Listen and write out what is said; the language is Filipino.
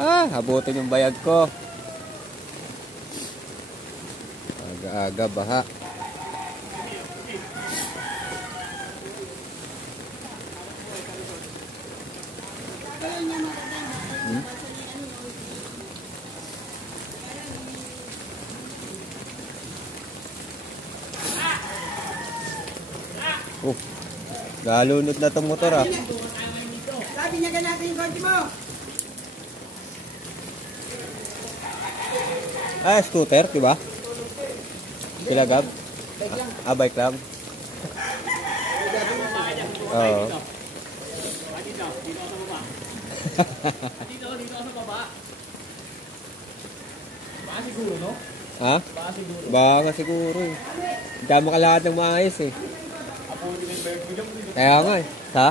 Habutin yung bayag ko. Aga-aga baha. Galunod na itong motor Sabi niya ganito yung kotse mo. Scooter, diba? Pilagab? Bike lang. Oo. Dito sa baba. Dito sa baba. Baka siguro, no? Ha? Baka siguro. Baka siguro Hindi ka makalakad ng maayos Ako, hindi may bird. Kaya nga Ha?